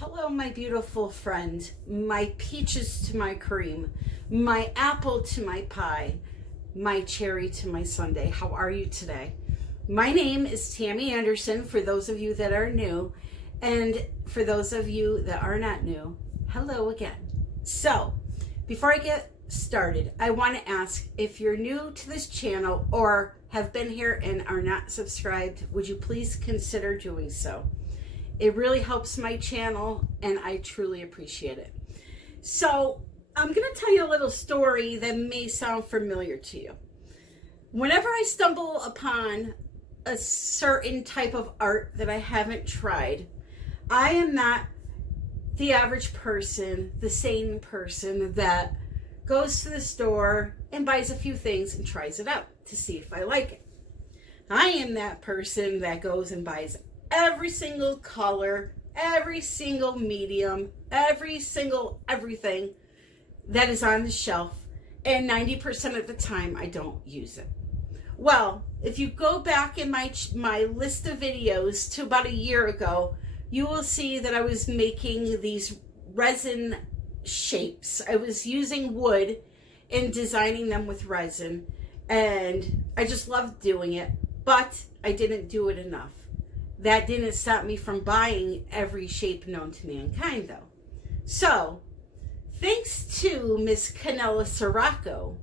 Hello, my beautiful friend, my peaches to my cream, my apple to my pie, my cherry to my sundae. How are you today? My name is Tammy Anderson, for those of you that are new, and for those of you that are not new, hello again. So, before I get started, I want to ask, if you're new to this channel or have been here and are not subscribed, would you please consider doing so? It really helps my channel and I truly appreciate it. So I'm going to tell you a little story that may sound familiar to you. Whenever I stumble upon a certain type of art that I haven't tried, I am not the average person, the sane person that goes to the store and buys a few things and tries it out to see if I like it. I am that person that goes and buys every single color, every single medium, every single everything that is on the shelf, and 90% of the time I don't use it. Well, if you go back in my list of videos to about a year ago, you will see that I was making these resin shapes. I was using wood and designing them with resin, and I just loved doing it, but I didn't do it enough. That didn't stop me from buying every shape known to mankind, though. So, thanks to Miss KANELLA CIRACO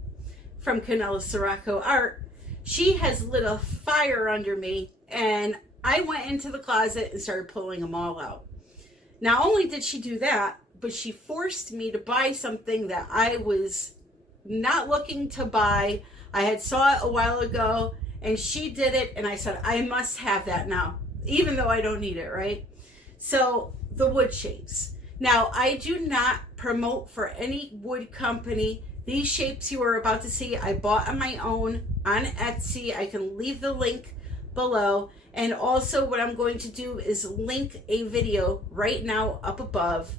from KANELLA CIRACO Art, she has lit a fire under me, and I went into the closet and started pulling them all out. Not only did she do that, but she forced me to buy something that I was not looking to buy. I had saw it a while ago, and she did it, and I said, I must have that now, even though I don't need it, right? So the wood shapes. Now, I do not promote for any wood company. These shapes you are about to see, I bought on my own on Etsy. I can leave the link below. And also what I'm going to do is link a video right now up above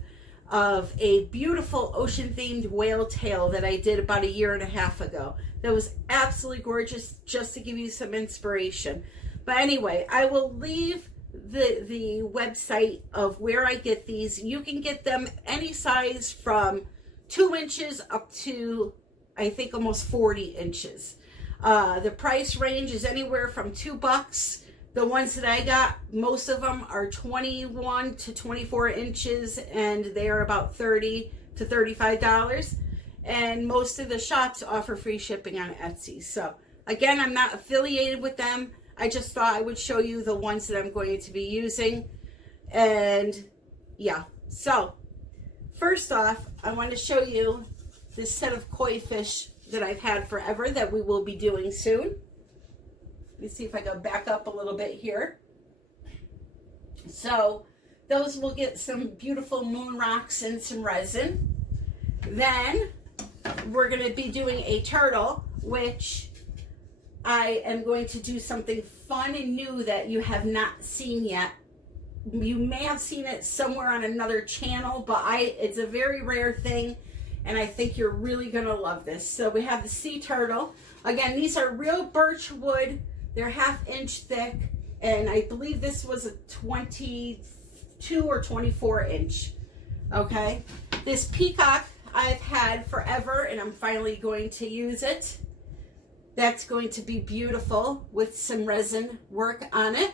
of a beautiful ocean themed whale tail that I did about a year and a half ago. That was absolutely gorgeous, just to give you some inspiration. But anyway, I will leave the website of where I get these. You can get them any size from 2 inches up to, I think, almost 40 inches. The price range is anywhere from $2. The ones that I got, most of them are 21 to 24 inches, and they are about $30 to $35. And most of the shops offer free shipping on Etsy. So again, I'm not affiliated with them. I just thought I would show you the ones that I'm going to be using. And yeah, so first off, I want to show you this set of koi fish that I've had forever that we will be doing soon. Let me see if I go back up a little bit here. So those will get some beautiful moon rocks and some resin. Then we're going to be doing a turtle, which I am going to do something fun and new that you have not seen yet. You may have seen it somewhere on another channel, but it's a very rare thing, and I think you're really going to love this. So we have the sea turtle. Again, these are real birch wood. They're 1/2 inch thick, and I believe this was a 22 or 24 inch. Okay, this peacock I've had forever, and I'm finally going to use it. That's going to be beautiful with some resin work on it.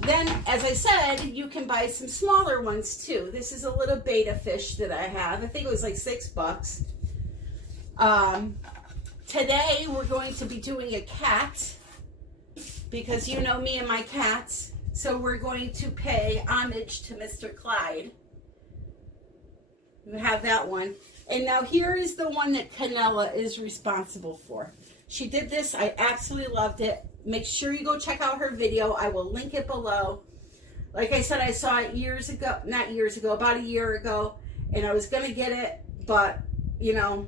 Then, as I said, you can buy some smaller ones too. This is a little beta fish that I have. I think it was like $6. Today, we're going to be doing a cat, because you know me and my cats. So we're going to pay homage to Mr. Clyde. We have that one. And now here is the one that KANELLA is responsible for. She did this. I absolutely loved it. Make sure you go check out her video. I will link it below. Like I said, I saw it years ago, not years ago, about a year ago, and I was going to get it, but, you know,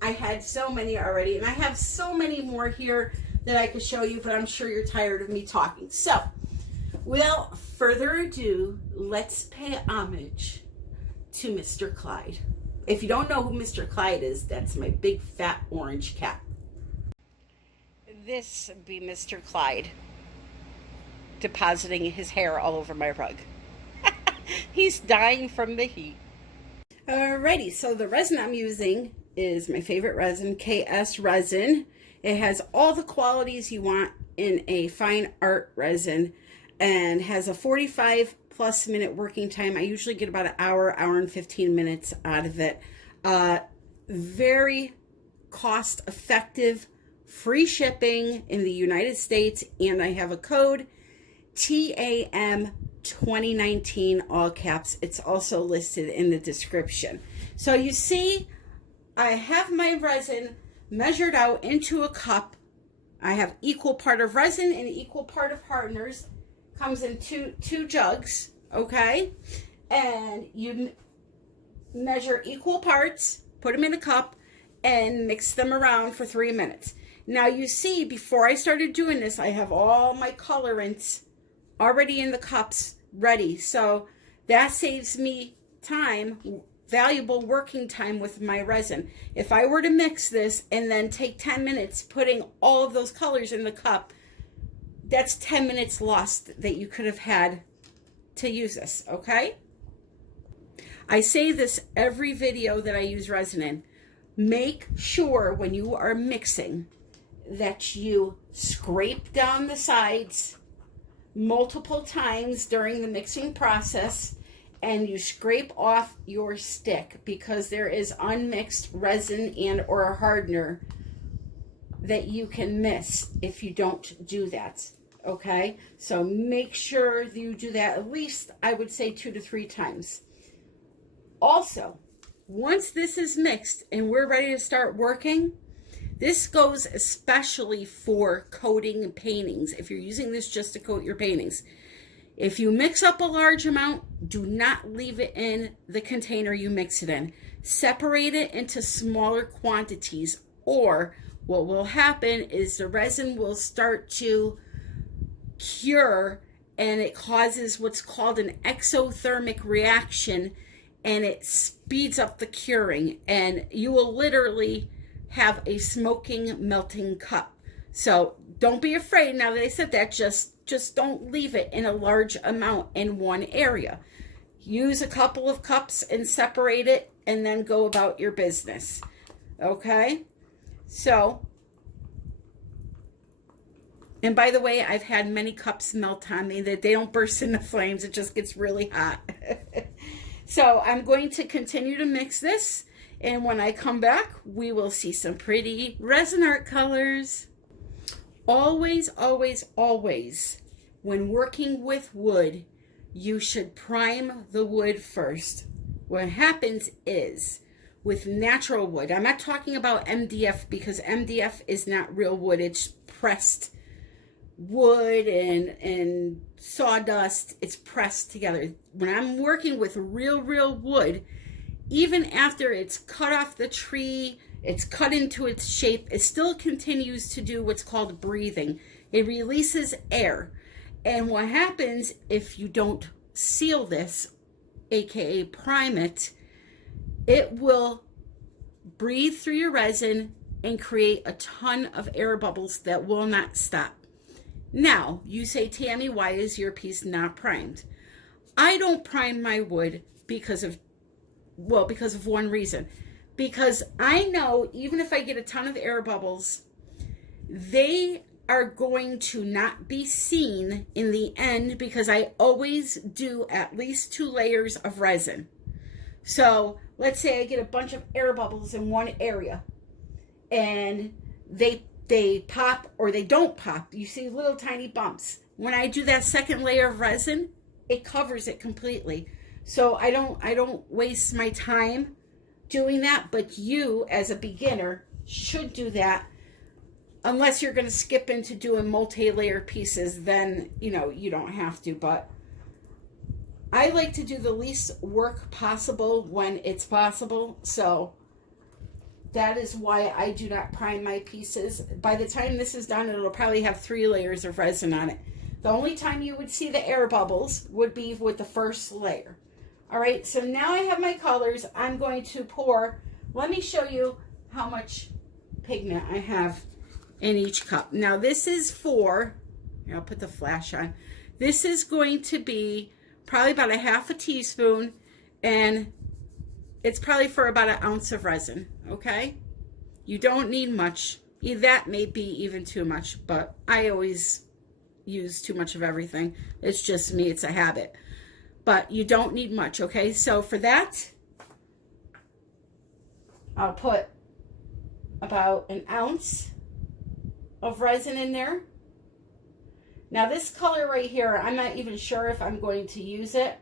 I had so many already, and I have so many more here that I could show you, but I'm sure you're tired of me talking. So, without further ado, let's pay homage to Mr. Clyde. If you don't know who Mr. Clyde is, that's my big fat orange cat. This would be Mr. Clyde depositing his hair all over my rug. He's dying from the heat. Alrighty, so the resin I'm using is my favorite resin, KS resin. It has all the qualities you want in a fine art resin and has a 45+ minute working time. I usually get about an hour and 15 minutes out of it. Very cost effective, free shipping in the United States, and I have a code TAM 2019, all caps. It's also listed in the description. So you see, I have my resin measured out into a cup. I have equal part of resin and equal part of hardeners. Comes in two jugs, okay? And you measure equal parts, put them in a cup, and mix them around for 3 minutes. Now you see, before I started doing this, I have all my colorants already in the cups ready. So that saves me time, valuable working time with my resin. If I were to mix this and then take 10 minutes putting all of those colors in the cup, that's 10 minutes lost that you could have had to use this, okay? I say this every video that I use resin in. Make sure when you are mixing that you scrape down the sides multiple times during the mixing process, and you scrape off your stick, because there is unmixed resin and or a hardener that you can miss if you don't do that, okay? So make sure you do that at least, I would say, 2 to 3 times. Also, once this is mixed and we're ready to start working, this goes especially for coating paintings. If you're using this just to coat your paintings, if you mix up a large amount, do not leave it in the container you mix it in. Separate it into smaller quantities, or what will happen is the resin will start to cure, and it causes what's called an exothermic reaction, and it speeds up the curing, and you will literally have a smoking, melting cup. So don't be afraid. Now that I said that, just don't leave it in a large amount in one area. Use a couple of cups and separate it, and then go about your business. Okay? So, and by the way, I've had many cups melt on me that they don't burst into flames. It just gets really hot. So I'm going to continue to mix this, and when I come back, we will see some pretty Resinart colors. Always, always, always, when working with wood, you should prime the wood first. What happens is, with natural wood, I'm not talking about MDF, because MDF is not real wood. It's pressed wood and sawdust. It's pressed together. When I'm working with real wood, even after it's cut off the tree, it's cut into its shape, it still continues to do what's called breathing. It releases air. And what happens if you don't seal this, aka prime it, it will breathe through your resin and create a ton of air bubbles that will not stop. Now, you say, Tammy, why is your piece not primed? I don't prime my wood because of one reason. Because I know even if I get a ton of air bubbles, they are going to not be seen in the end, because I always do at least 2 layers of resin. So let's say I get a bunch of air bubbles in one area, and they pop or they don't pop. You see little tiny bumps. When I do that second layer of resin, it covers it completely. So I don't waste my time doing that, but you as a beginner should do that. Unless you're going to skip into doing multi-layer pieces, then you don't have to. But I like to do the least work possible when it's possible. So that is why I do not prime my pieces. By the time this is done, it'll probably have 3 layers of resin on it. The only time you would see the air bubbles would be with the first layer. All right, so now I have my colors. I'm going to pour. Let me show you how much pigment I have in each cup. Now this is for, I'll put the flash on. This is going to be probably about a half a teaspoon, and it's probably for about an ounce of resin, okay? You don't need much. That may be even too much, but I always use too much of everything. It's just me, it's a habit. But you don't need much, okay? So for that, I'll put about an ounce of resin in there. Now this color right here, I'm not even sure if I'm going to use it,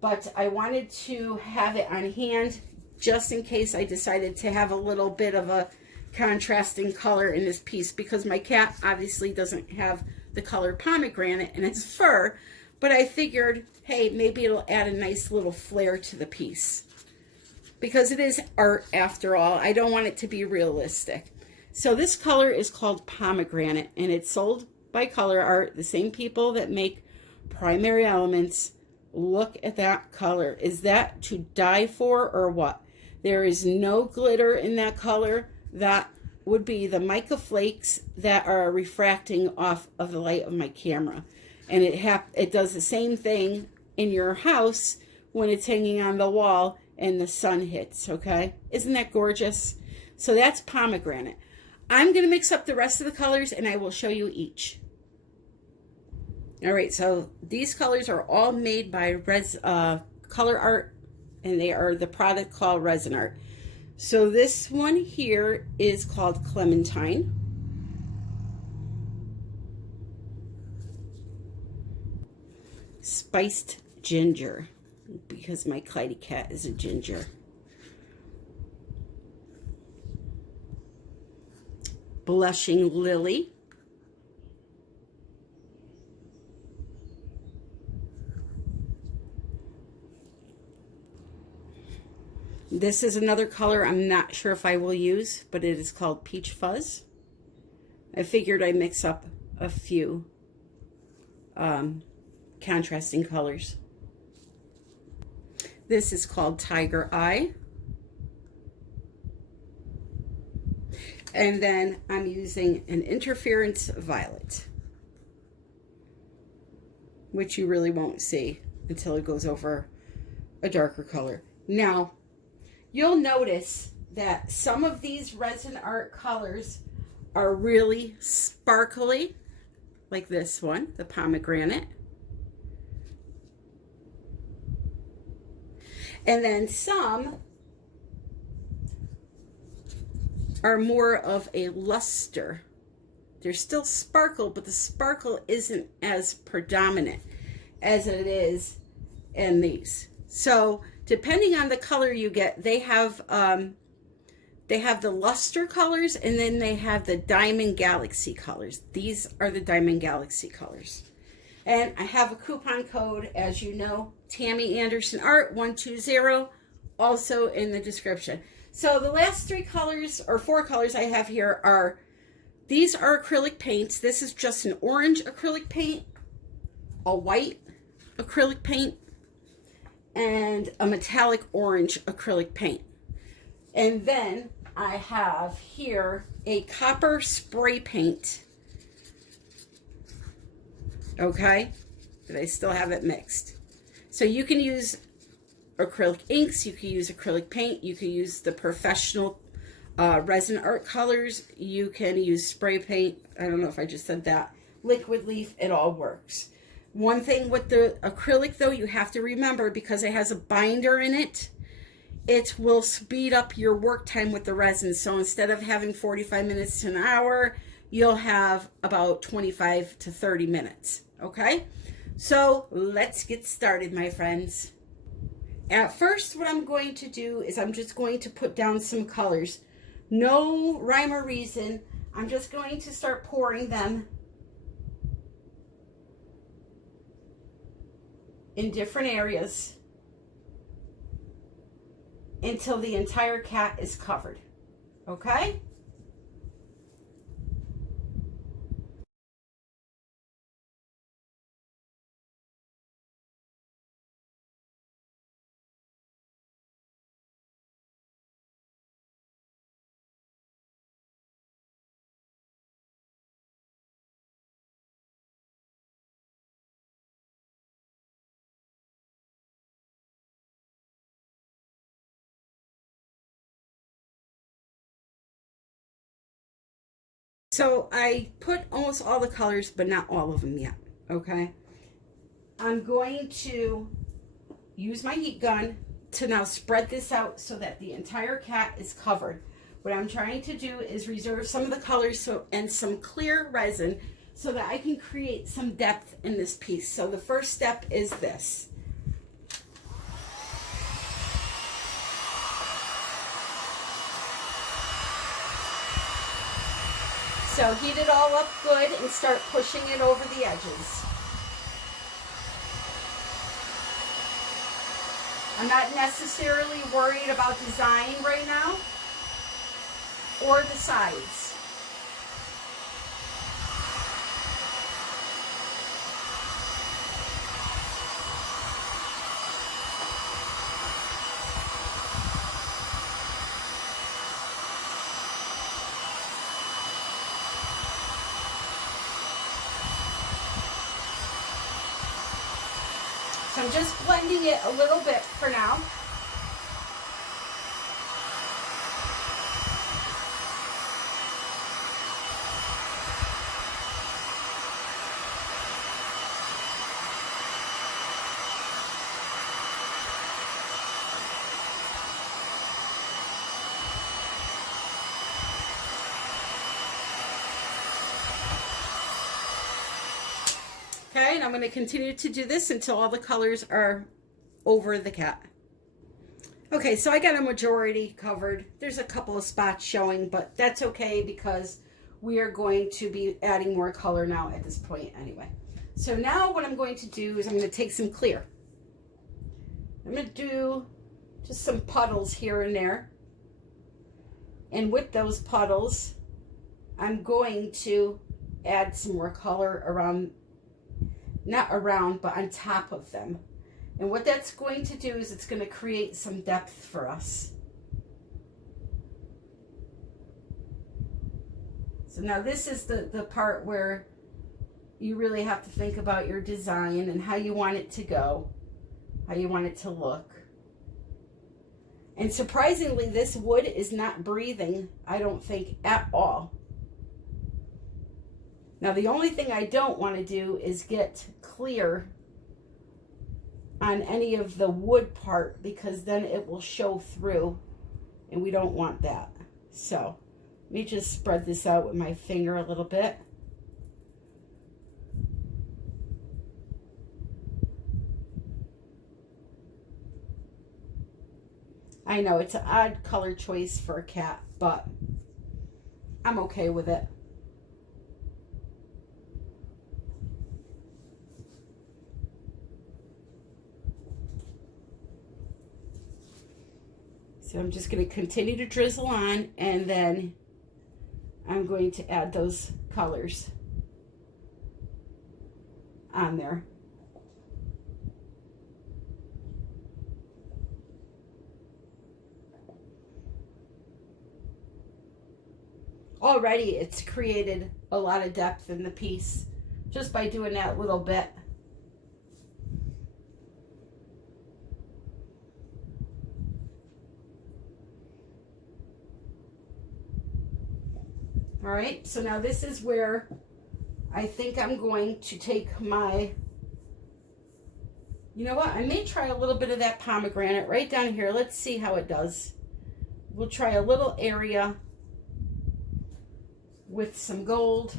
but I wanted to have it on hand just in case I decided to have a little bit of a contrasting color in this piece, because my cat obviously doesn't have the color pomegranate in its fur, but I figured, hey, maybe it'll add a nice little flair to the piece, because it is art after all. I don't want it to be realistic. So this color is called pomegranate, and it's sold by COLOURARTE, the same people that make Primary Elements. Look at that color. Is that to die for or what? There is no glitter in that color. That would be the mica flakes that are refracting off of the light of my camera. And it does the same thing in your house when it's hanging on the wall and the sun hits, okay? Isn't that gorgeous? So that's pomegranate. I'm going to mix up the rest of the colors and I will show you each. All right, so these colors are all made by COLOURARTE, and they are the product called Resinart. So this one here is called Clementine. Spiced Ginger, because my Clyde cat is a ginger. Blushing Lily. This is another color I'm not sure if I will use, but it is called Peach Fuzz. I figured I'd mix up a few contrasting colors. This is called Tiger Eye. And then I'm using an Interference Violet, which you really won't see until it goes over a darker color. Now, you'll notice that some of these Resinart colors are really sparkly, like this one, the pomegranate. And then some are more of a luster. They're still sparkle, but the sparkle isn't as predominant as it is in these. So depending on the color you get, they have the luster colors, and then they have the Diamond Galaxy colors. These are the Diamond Galaxy colors. And I have a coupon code, as you know, Tammy Anderson Art 120, also in the description. So the last three colors, or four colors I have here are, these are acrylic paints. This is just an orange acrylic paint, a white acrylic paint, and a metallic orange acrylic paint. And then I have here a copper spray paint. Okay, but I still have it mixed. So you can use acrylic inks, you can use acrylic paint, you can use the professional Resinart colors, you can use spray paint. I don't know if I just said that. Liquid leaf, it all works. One thing with the acrylic though, you have to remember, because it has a binder in it, it will speed up your work time with the resin. So instead of having 45 minutes to an hour, you'll have about 25 to 30 minutes. Okay, so let's get started, my friends. At first, what I'm going to do is I'm just going to put down some colors. No rhyme or reason. I'm just going to start pouring them in different areas until the entire cat is covered. Okay? So I put almost all the colors, but not all of them yet, okay? I'm going to use my heat gun to now spread this out so that the entire cat is covered. What I'm trying to do is reserve some of the colors and some clear resin so that I can create some depth in this piece. So the first step is this. So heat it all up good and start pushing it over the edges. I'm not necessarily worried about design right now or the sides. So I'm just blending it a little bit for now. Okay, and I'm going to continue to do this until all the colors are over the cat. Okay, so I got a majority covered. There's a couple of spots showing, but that's okay because we are going to be adding more color now at this point anyway. So now what I'm going to do is I'm going to take some clear. I'm going to do just some puddles here and there. And with those puddles, I'm going to add some more color around, not around, but on top of them. And what that's going to do is it's going to create some depth for us. So now this is the part where you really have to think about your design and how you want it to go, how you want it to look. And surprisingly, this wood is not breathing, I don't think, at all. Now, the only thing I don't want to do is get clear on any of the wood part because then it will show through and we don't want that. So let me just spread this out with my finger a little bit. I know it's an odd color choice for a cat, but I'm okay with it. So I'm just going to continue to drizzle on, and then I'm going to add those colors on there. Already it's created a lot of depth in the piece just by doing that little bit. All right, so now this is where I think I'm going to take my, you know what, I may try a little bit of that pomegranate right down here. Let's see how it does. We'll try a little area with some gold,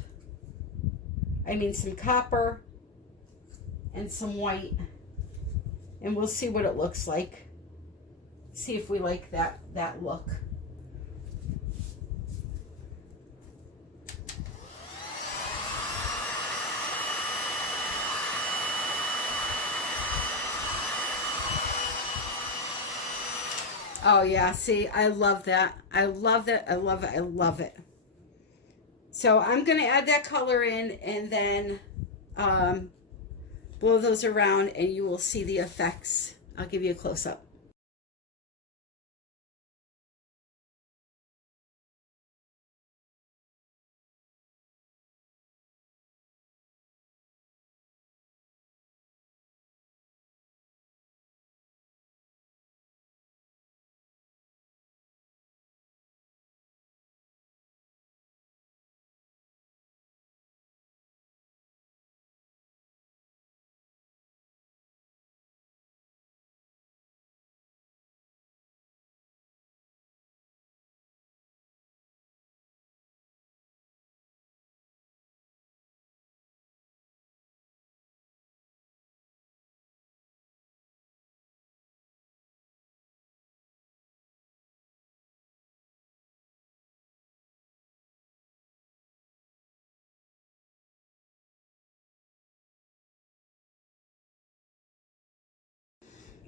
some copper and some white, and we'll see what it looks like. See if we like that look. Oh yeah, see, I love that. I love that. I love it. I love it. So I'm going to add that color in and then blow those around and you will see the effects. I'll give you a close-up.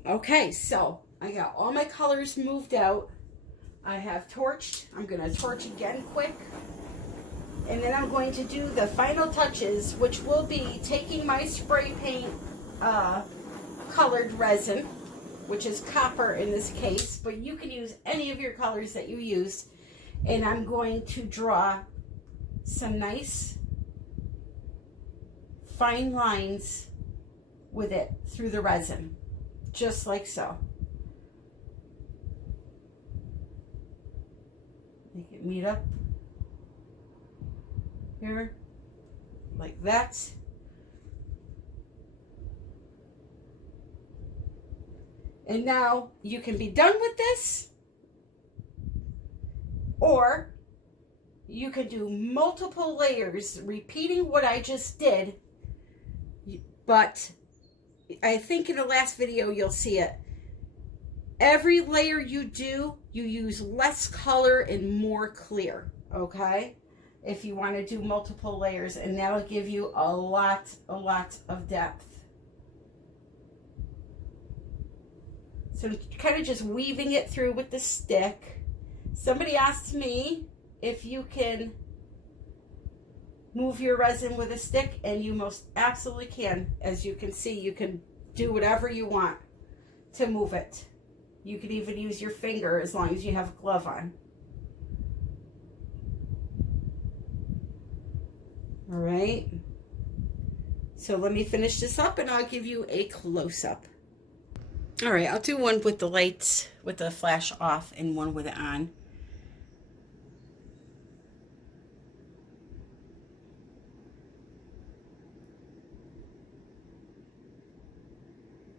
Okay, so I got all my colors moved out. I have torched. I'm going to torch again quick. And then I'm going to do the final touches, which will be taking my spray paint colored resin, which is copper in this case, but you can use any of your colors that you use. And I'm going to draw some nice fine lines with it through the resin, just like so. Make it meet up here, like that. And now you can be done with this, or you can do multiple layers, repeating what I just did, but I think in the last video you'll see it. Every layer you do, you use less color and more clear, okay? If you want to do multiple layers, and that'll give you a lot of depth. So kind of just weaving it through with the stick. Somebody asked me if you can move your resin with a stick, and you most absolutely can. As you can see, you can do whatever you want to move it. You could even use your finger as long as you have a glove on. All right. So let me finish this up and I'll give you a close-up. All right, I'll do one with the lights, with the flash off, and one with it on.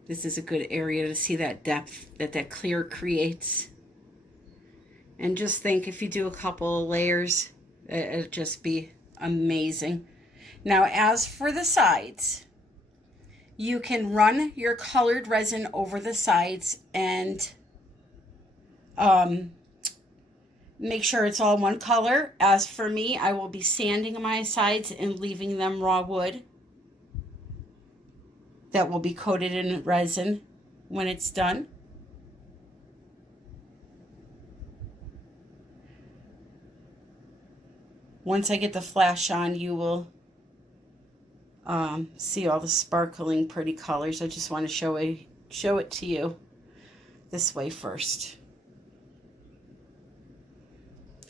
This is a good area to see that depth that clear creates. And just think, if you do a couple of layers, it'll just be amazing. Now, as for the sides, you can run your colored resin over the sides and make sure it's all one color. As for me, I will be sanding my sides and leaving them raw wood that will be coated in resin when it's done. Once I get the flash on, you will see all the sparkling pretty colors. I just want to show it to you this way first.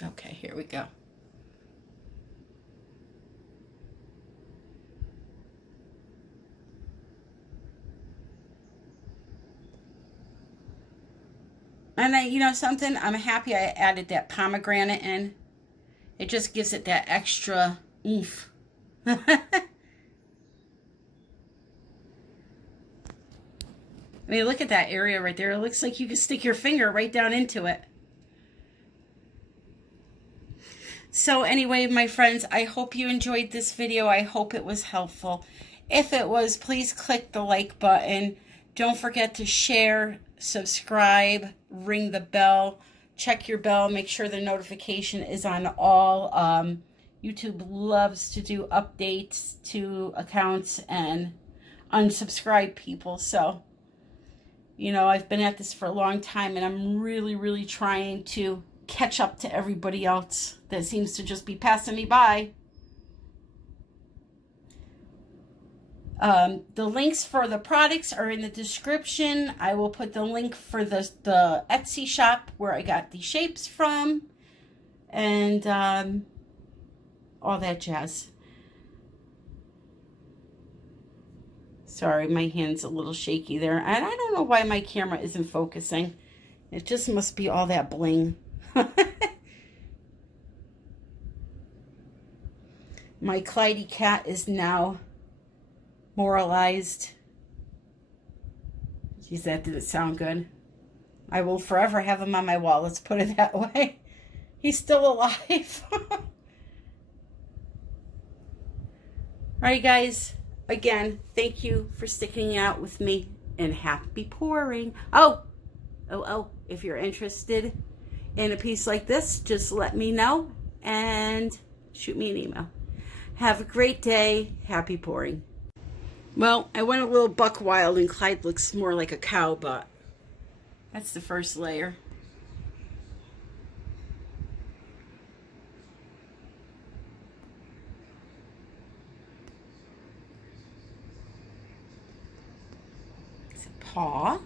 Okay, here we go. And you know something, I'm happy I added that pomegranate in. It just gives it that extra oomph. I mean, look at that area right there. It looks like you can stick your finger right down into it. So anyway, my friends, I hope you enjoyed this video. I hope it was helpful. If it was, please click the like button. Don't forget to share, subscribe, ring the bell, check your bell, make sure the notification is on all. YouTube loves to do updates to accounts and unsubscribe people. So, you know, I've been at this for a long time, and I'm really trying to catch up to everybody else that seems to just be passing me by. The links for the products are in the description. I will put the link for the Etsy shop where I got the shapes from, and all that jazz. Sorry, my hand's a little shaky there. And I don't know why my camera isn't focusing. It just must be all that bling. My Clyde cat is now moralized. Geez, that didn't sound good. I will forever have him on my wall. Let's put it that way. He's still alive. Alright guys, again, thank you for sticking out with me, and happy pouring. Oh, if you're interested in a piece like this, just let me know and shoot me an email. Have a great day. Happy pouring. Well, I went a little buck wild and Clyde looks more like a cow, but that's the first layer. It's a paw.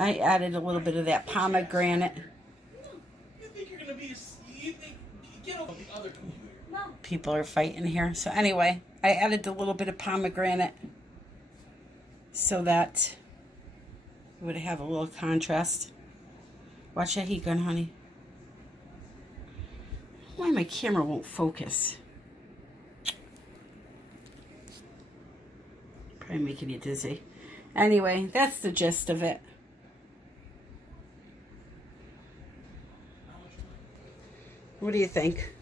I added a little bit of that pomegranate. You think you're gonna be? You think get over the other computer? No. People are fighting here. So anyway, I added a little bit of pomegranate so that it would have a little contrast. Watch that heat gun, honey. Why my camera won't focus? Probably making you dizzy. Anyway, that's the gist of it. What do you think?